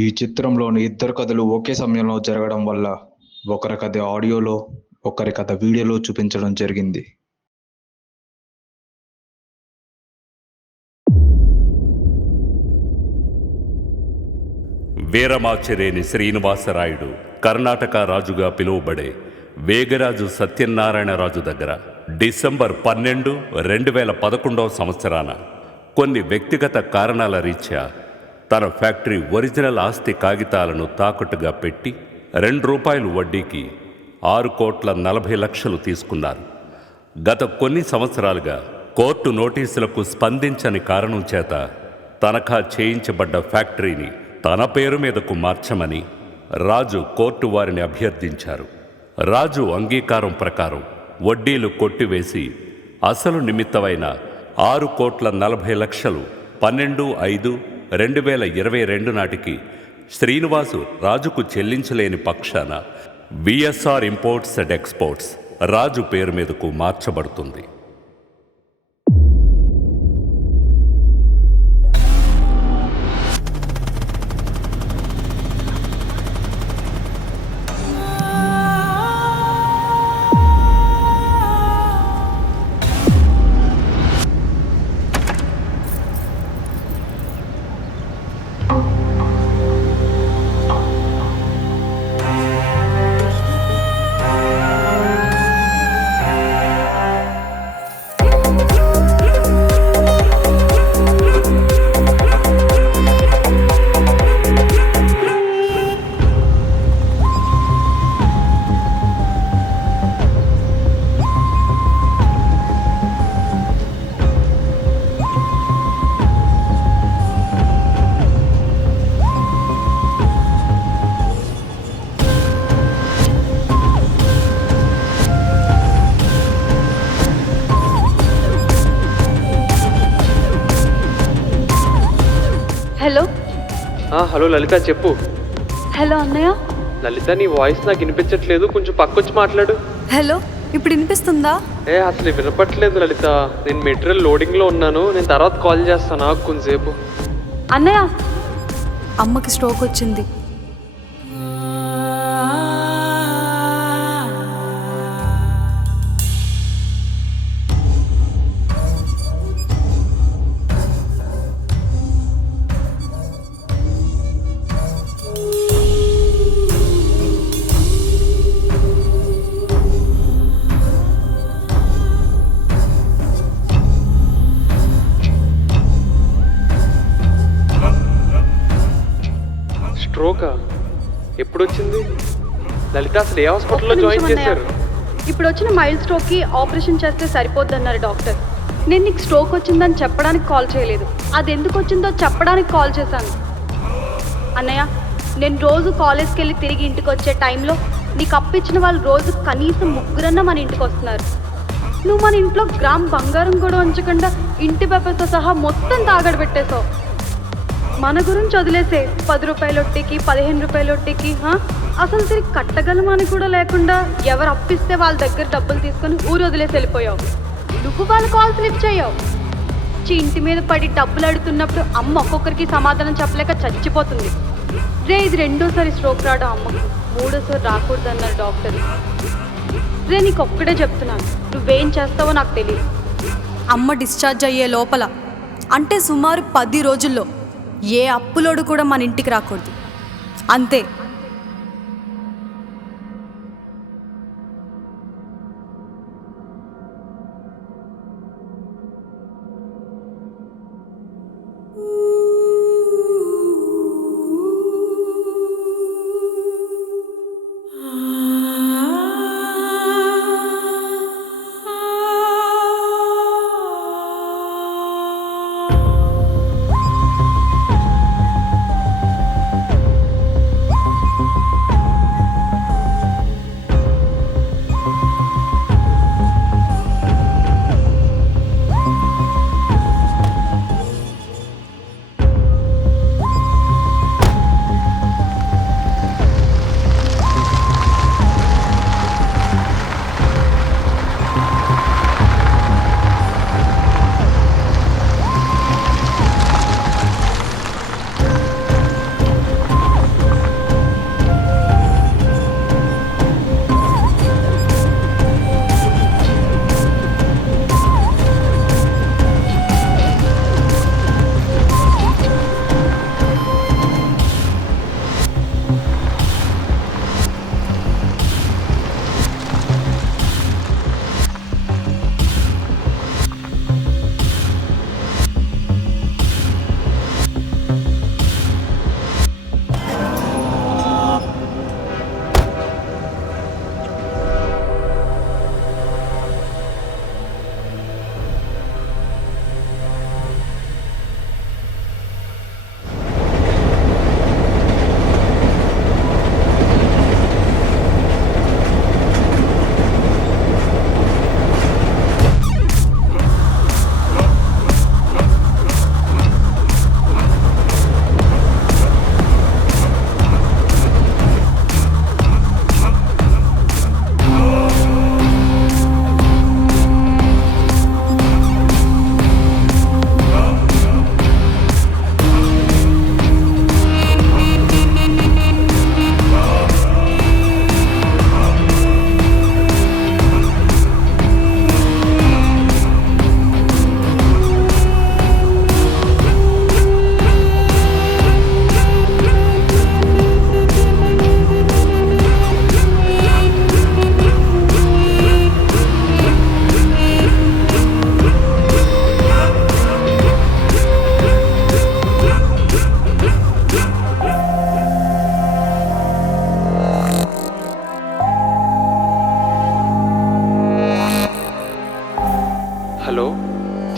ఈ చిత్రంలోని ఇద్దరు కథలు ఒకే సమయంలో జరగడం వల్ల ఒకరి కథ ఆడియోలో, ఒకరి కథ వీడియోలో చూపించడం జరిగింది. వీరమాచిరేని శ్రీనివాసరాయుడు కర్ణాటక రాజుగా పిలువబడే వేగరాజు సత్యనారాయణరాజు దగ్గర డిసెంబర్ 12, 2011 సంవత్సరాన కొన్ని వ్యక్తిగత కారణాల రీత్యా తన ఫ్యాక్టరీ ఒరిజినల్ ఆస్తి కాగితాలను తాకట్టుగా పెట్టి ₹2 వడ్డీకి 6,40,00,000 తీసుకున్నారు. గత కొన్ని సంవత్సరాలుగా కోర్టు నోటీసులకు స్పందించని కారణం చేత తనఖా చేయించబడ్డ ఫ్యాక్టరీని తన పేరు మీదకు మార్చమని రాజు కోర్టు వారిని అభ్యర్థించారు. రాజు అంగీకారం ప్రకారం వడ్డీలు కొట్టివేసి అసలు నిమిత్తమైన 6,40,00,000 12/5/2022 నాటికి శ్రీనివాసు రాజుకు చెల్లించలేని పక్షాన విఎస్ఆర్ ఇంపోర్ట్స్ అండ్ ఎక్స్పోర్ట్స్ రాజు పేరు మీదకు మార్చబడుతుంది. హలో హలో లలిత, చెప్పు. హలో అన్నయ్య. లలిత, నీ వాయిస్ నాకు వినిపించట్లేదు, కొంచెం పక్కొచ్చి మాట్లాడు. హలో, ఇప్పుడు వినిపిస్తుందా? అసలు వినపట్లేదు లలిత, నేను మెటీరియల్ లోడింగ్లో ఉన్నాను, నేను తర్వాత కాల్ చేస్తాను, కొంచెంసేపు. అన్నయ్య, అమ్మకి స్ట్రోక్ వచ్చింది. స్ట్రోకా? ఎప్పుడు వచ్చింది లలిత? అసలు ఏ హాస్పిటల్లో జాయిన్ చేశారు? ఇప్పుడు వచ్చిన మైల్డ్ స్ట్రోక్కి ఆపరేషన్ చేస్తే సరిపోద్దన్నారు డాక్టర్. నేను నీకు స్ట్రోక్ వచ్చిందని చెప్పడానికి కాల్ చేయలేదు, అది ఎందుకు వచ్చిందో చెప్పడానికి కాల్ చేశాను. అన్నయ్య, నేను రోజు కాలేజ్కి వెళ్ళి తిరిగి ఇంటికి వచ్చే టైంలో నీకు అప్పిచ్చిన వాళ్ళు రోజు కనీసం 3 మన ఇంటికి వస్తున్నారు. నువ్వు మన ఇంట్లో గ్రామ్ బంగారం కూడా ఉంచకుండా ఇంటి బెబ్బతో సహా మొత్తం తాగడ పెట్టేశావు. మన గురించి వదిలేసే ₹10 వడ్డీకి, ₹15 వడ్డీకి అసలు తిరిగి కట్టగలమని కూడా లేకుండా ఎవరు అప్పిస్తే వాళ్ళ దగ్గర డబ్బులు తీసుకొని ఊరు వదిలేసి వెళ్ళిపోయావు. నువ్వు వాళ్ళ కాల్స్ లిఫ్ట్ చేయవు. ఇంటి మీద పడి డబ్బులు అడుగుతున్నప్పుడు అమ్మ ఒక్కొక్కరికి సమాధానం చెప్పలేక చచ్చిపోతుంది. ఇది 2వ స్ట్రోక్ రావడం అమ్మకు, 3వ రాకూడదన్నారు డాక్టర్. నీకు ఒక్కడే చెప్తున్నాను, నువ్వేం చేస్తావో నాకు తెలియదు. అమ్మ డిశ్చార్జ్ అయ్యే లోపల, అంటే సుమారు 10 రోజుల్లో ఏ అప్పులోడు కూడా మన ఇంటికి రాకూడదు, అంతే.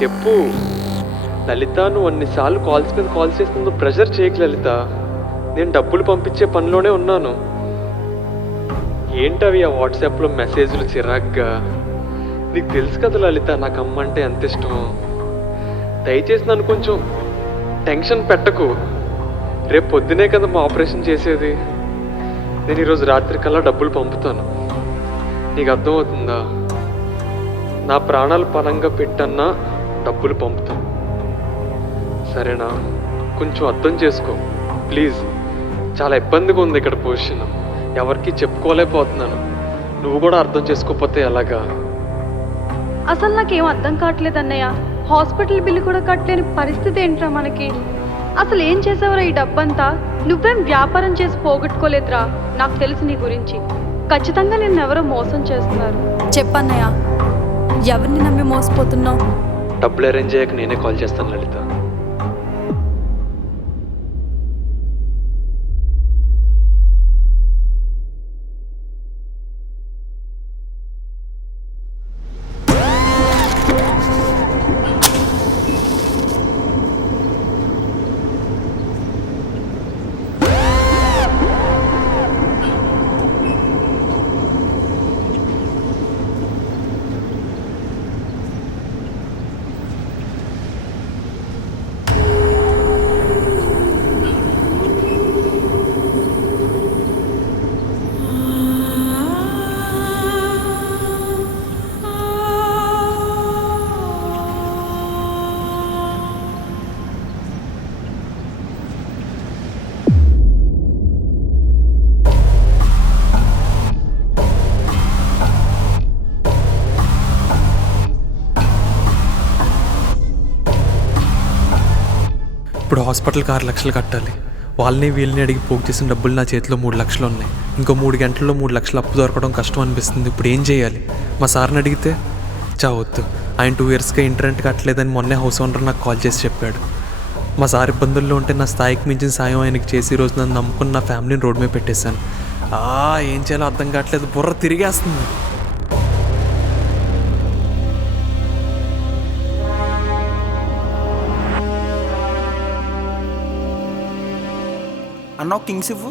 చెప్పు లలిత. నువ్వు అన్నిసార్లు కాల్స్ మీద కాల్స్ చేస్తుందో ప్రెషర్ చేయకు లలిత. నేను డబ్బులు పంపించే పనిలోనే ఉన్నాను. ఏంటవి ఆ వాట్సాప్లో మెసేజ్లు చిరాగ్గా? నీకు తెలుసు కదా లలిత, నాకు అమ్మ అంటే ఎంత ఇష్టమో. దయచేసి నన్ను కొంచెం టెన్షన్ పెట్టకు. రేపు పొద్దునే కదా మా ఆపరేషన్ చేసేది. నేను ఈరోజు రాత్రి కల్లా డబ్బులు పంపుతాను. నీకు అర్థమవుతుందా? నా ప్రాణాలు పరంగా పెట్టన్నా డబ్బులు పంపుతాను, సరేనా? కొంచెం అర్థం చేసుకో ప్లీజ్. చాలా ఇబ్బందిగా ఉంది ఇక్కడ పొజిషన్, ఎవరికి చెప్పుకోలేకపోతున్నాను. నువ్వు కూడా అర్థం చేసుకోకపోతే ఎలాగా? అసలు నాకేం అర్థం కావట్లేదు అన్నయ్య. హాస్పిటల్ బిల్లు కూడా కట్టలేని పరిస్థితి ఏంట్రా మనకి? అసలు ఏం చేసావురా ఈ డబ్బంతా? నువ్వేం వ్యాపారం చేసి పోగొట్టుకోలేదురా. నాకు తెలుసు నీ గురించి. ఖచ్చితంగా నిన్ను ఎవరో మోసం చేస్తున్నారు. చెప్పన్నయ్య, ఎవరిని నమ్మి మోసపోతున్నావు? డబ్బులు అరేంజ్ అయ్యాక నేనే కాల్ చేస్తాను లలిత. ఇప్పుడు హాస్పిటల్కి 6 లక్షలు కట్టాలి. వాళ్ళని వీళ్ళని అడిగి పోగు చేసిన డబ్బులు నా చేతిలో 3 లక్షలు ఉన్నాయి. ఇంకో 3 గంటల్లో 3 లక్షలు అప్పు దొరకడం కష్టం అనిపిస్తుంది. ఇప్పుడు ఏం చేయాలి? మా సార్ని అడిగితే చావద్దు, ఆయన 2 ఇయర్స్గా ఇంటర్నెట్ కట్టలేదని మొన్నే హౌస్ ఓనర్ నాకు కాల్ చేసి చెప్పాడు. మా సార్ ఇబ్బందుల్లో ఉంటే నా స్థాయికి మించిన సాయం ఆయనకి చేసి ఈరోజు నన్ను నమ్ముకుని నా ఫ్యామిలీని రోడ్డు మీద పెట్టేశాను. ఏం చేయాలో అర్థం కావట్లేదు, బుర్ర తిరిగేస్తుంది. అన్నావు కింగ్స్ ఇవ్వు.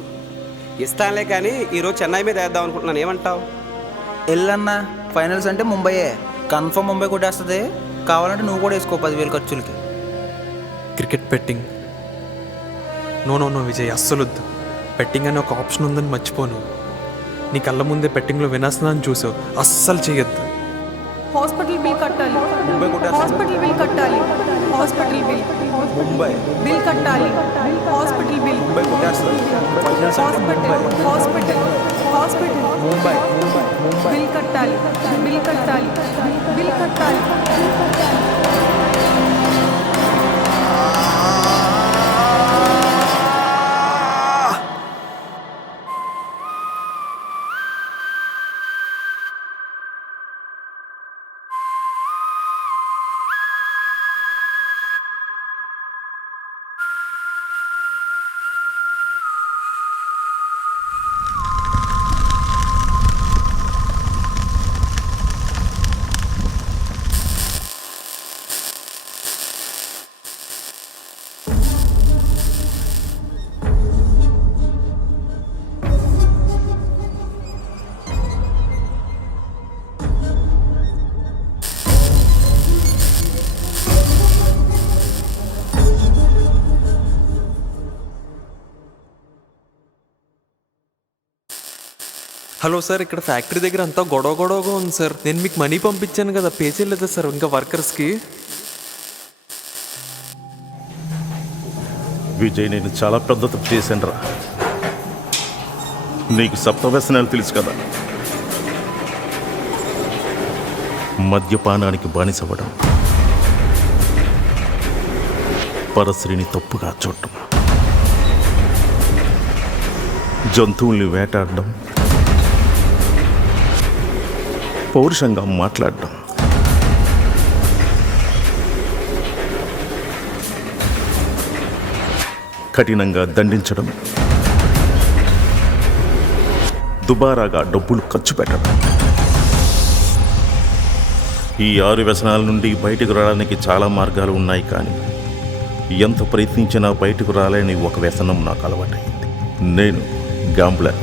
ఇస్తానులే కానీ ఈరోజు చెన్నై మీద వేద్దాం అనుకుంటున్నాను, ఏమంటావు? వెళ్ళన్నా, ఫైనల్స్ అంటే ముంబైయే, కన్ఫర్మ్ ముంబై కొట్టేస్తుంది. కావాలంటే నువ్వు కూడా వేసుకో 10,000 ఖర్చులకి. క్రికెట్ బెట్టింగ్ నో విజయ్, అస్సలొద్దు. బెట్టింగ్ అనే ఒక ఆప్షన్ ఉందని మర్చిపోను. నీ కళ్ళ ముందే బెట్టింగ్లో వినాశనాన్ని చూసావు, అస్సలు చేయొద్దు. హాస్పిటల్ బిల్ కట్టాలి. ముంబై కొట్టేస్తుంది. హాస్పిటల్ బిల్ కట్టాలి. హాస్పిటల్ బిల్ ముంబై బిల్ కట్టాలి. హాస్పిటల్ బిల్ ముంబై కొట్టేస్తుంది. ఫైనల్స్ అంటే Mumbai. Hospital hospital Mumbai Mumbai Mumbai bill కట్టాలి. బిల్ కట్టాలి. బిల్ కట్టాలి. హలో సార్, ఇక్కడ ఫ్యాక్టరీ దగ్గర అంతా గొడవగా ఉంది సార్. నేను మీకు మనీ పంపించాను కదా, పే చేయలేదా సార్ ఇంకా వర్కర్స్కి? విజయ్, నేను చాలా పెద్ద తప్పు చేశాను రా. నీకు సప్తవ్యసనాలు తెలుసు కదా. మద్యపానానికి బానిసవ్వడం, పరశ్రీని తప్పుగా చూడటం, జంతువుల్ని వేటాడడం, పౌరుషంగా మాట్లాడడం, కఠినంగా దండించడం, దుబారాగా డబ్బులు ఖర్చు పెట్టడం, ఈ 6 వ్యసనాల నుండి బయటకు రావడానికి చాలా మార్గాలు ఉన్నాయి, కానీ ఎంత ప్రయత్నించినా బయటకు రాలేని ఒక వ్యసనం నాకు అలవాటైంది. నేను గాంబ్లర్.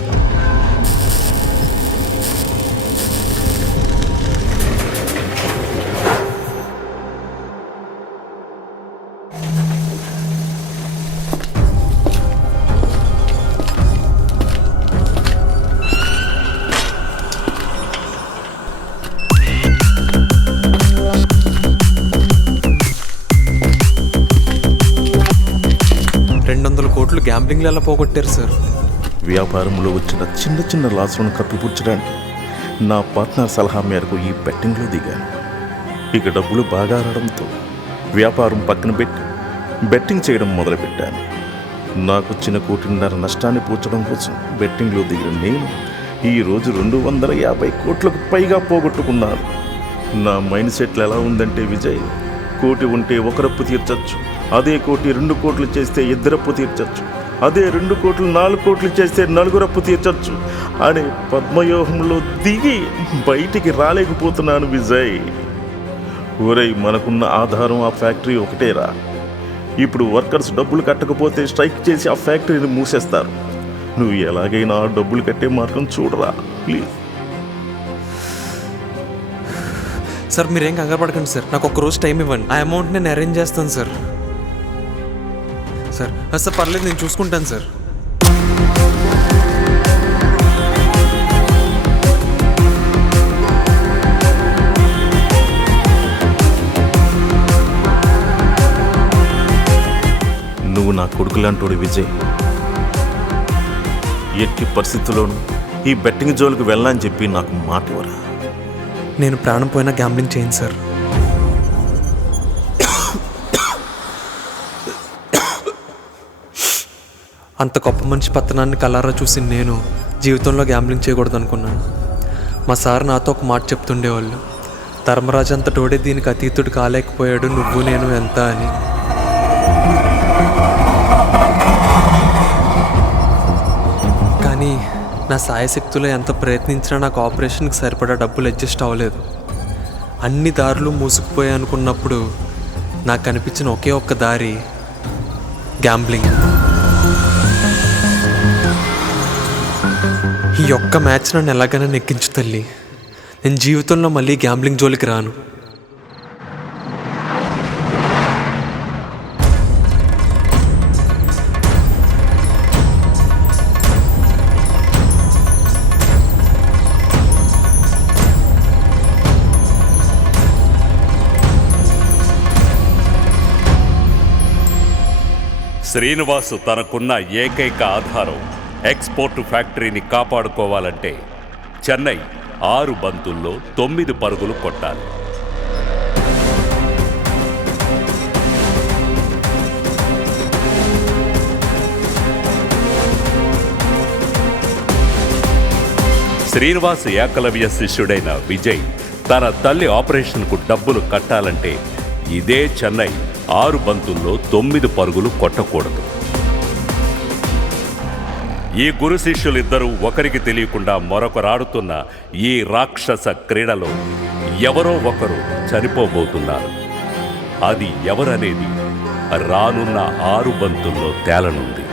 గ్యాంబ్లింగ్లో ఎలా పోగొట్టారు సార్? వ్యాపారంలో వచ్చిన చిన్న చిన్న లాసులను కప్పిపుచ్చడానికి నా పార్ట్నర్ సలహా మేరకు ఈ బెట్టింగ్లో దిగాను. ఇక డబ్బులు బాగా రావడంతో వ్యాపారం పక్కన పెట్టి బెట్టింగ్ చేయడం మొదలుపెట్టాను. నాకు వచ్చిన 1.5 కోటి నష్టాన్ని పూడ్చడం కోసం బెట్టింగ్లో దిగిన నేను ఈరోజు 250 కోట్లకు పైగా పోగొట్టుకున్నాను. నా మైండ్ సెట్లు ఎలా ఉందంటే విజయ్, 1 కోటి ఉంటే 1 అప్పు తీర్చచ్చు, అదే 1 కోటి 2 కోట్లు చేస్తే 2 అప్పు తీర్చచ్చు, అదే 2 కోట్లు 4 కోట్లు చేస్తే 4 అప్పు తీర్చచ్చు అనే పద్మవ్యూహంలో దిగి బయటికి రాలేకపోతున్నాను విజయ్. ఒరేయ్, మనకున్న ఆధారం ఆ ఫ్యాక్టరీ ఒకటేరా. ఇప్పుడు వర్కర్స్ డబ్బులు కట్టకపోతే స్ట్రైక్ చేసి ఆ ఫ్యాక్టరీని మూసేస్తారు. నువ్వు ఎలాగైనా డబ్బులు కట్టే మార్గం చూడరా ప్లీజ్. సార్ మీరేం కంగారు పడకండి సార్, నాకు 1 రోజు టైం ఇవ్వండి, ఆ అమౌంట్ నేను అరేంజ్ చేస్తాను సార్. సార్ సార్ పర్లేదు, నేను చూసుకుంటాను సార్. నువ్వు నా కొడుకులాంటోడు విజయ్. ఎట్టి పరిస్థితుల్లోనూ ఈ బెట్టింగ్ జోలికి వెళ్ళాలని చెప్పి నాకు మాట ఇవ్వరా. నేను ప్రాణం పోయినా గ్యాంబ్లింగ్ చేయను సార్. అంత గొప్ప మనిషి పతనాన్ని కలారా చూసి నేను జీవితంలో గ్యాంబ్లింగ్ చేయకూడదు అనుకున్నాను. మా సార్ నాతో ఒక మాట చెప్తుండేవాళ్ళు, ధర్మరాజు అంత తోడే దీనికి అతీతుడు కాలేకపోయాడు, నువ్వు నేను ఎంత అని. కానీ నా సాయశక్తులో ఎంత ప్రయత్నించినా నాకు ఆపరేషన్కి సరిపడా డబ్బులు అడ్జస్ట్ అవ్వలేదు. అన్ని దారులు మూసుకుపోయాయి అనుకున్నప్పుడు నాకు కనిపించిన ఒకే ఒక్క దారి గ్యాంబ్లింగ్. ఈ ఒక్క మ్యాచ్ నన్ను ఎలాగైనా నెక్కించు తల్లి. నేను జీవితంలో మళ్ళీ గ్యాంబ్లింగ్ జోలికి రాను. శ్రీనివాసు తనకున్న ఏకైక ఆధారం ఎక్స్పోర్ట్ ఫ్యాక్టరీని కాపాడుకోవాలంటే చెన్నై 6 బంతుల్లో 9 పరుగులు కొట్టాలి. శ్రీనివాస్ ఏకలవ్య శిష్యుడైన విజయ్ తన తల్లి ఆపరేషన్కు డబ్బులు కట్టాలంటే ఇదే చెన్నై 6 బంతుల్లో 9 పరుగులు కొట్టకూడదు. ఈ గురు శిష్యులిద్దరూ ఒకరికి తెలియకుండా మరొకరాడుతున్న ఈ రాక్షస క్రీడలో ఎవరో ఒకరు చనిపోబోతున్నారు. అది ఎవరనేది రానున్న 6 బంతుల్లో తేలనుంది.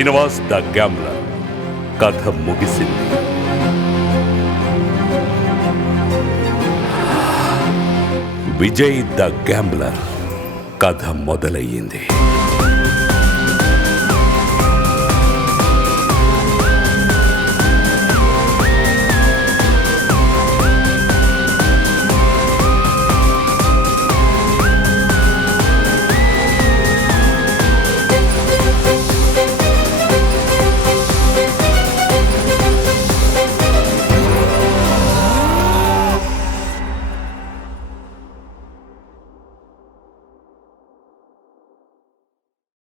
శ్రీనివాస్ ద గ్యాంబ్లర్ కథ ముగిసింది. విజయ్ ద గ్యాంబ్లర్ కథ మొదలయ్యింది.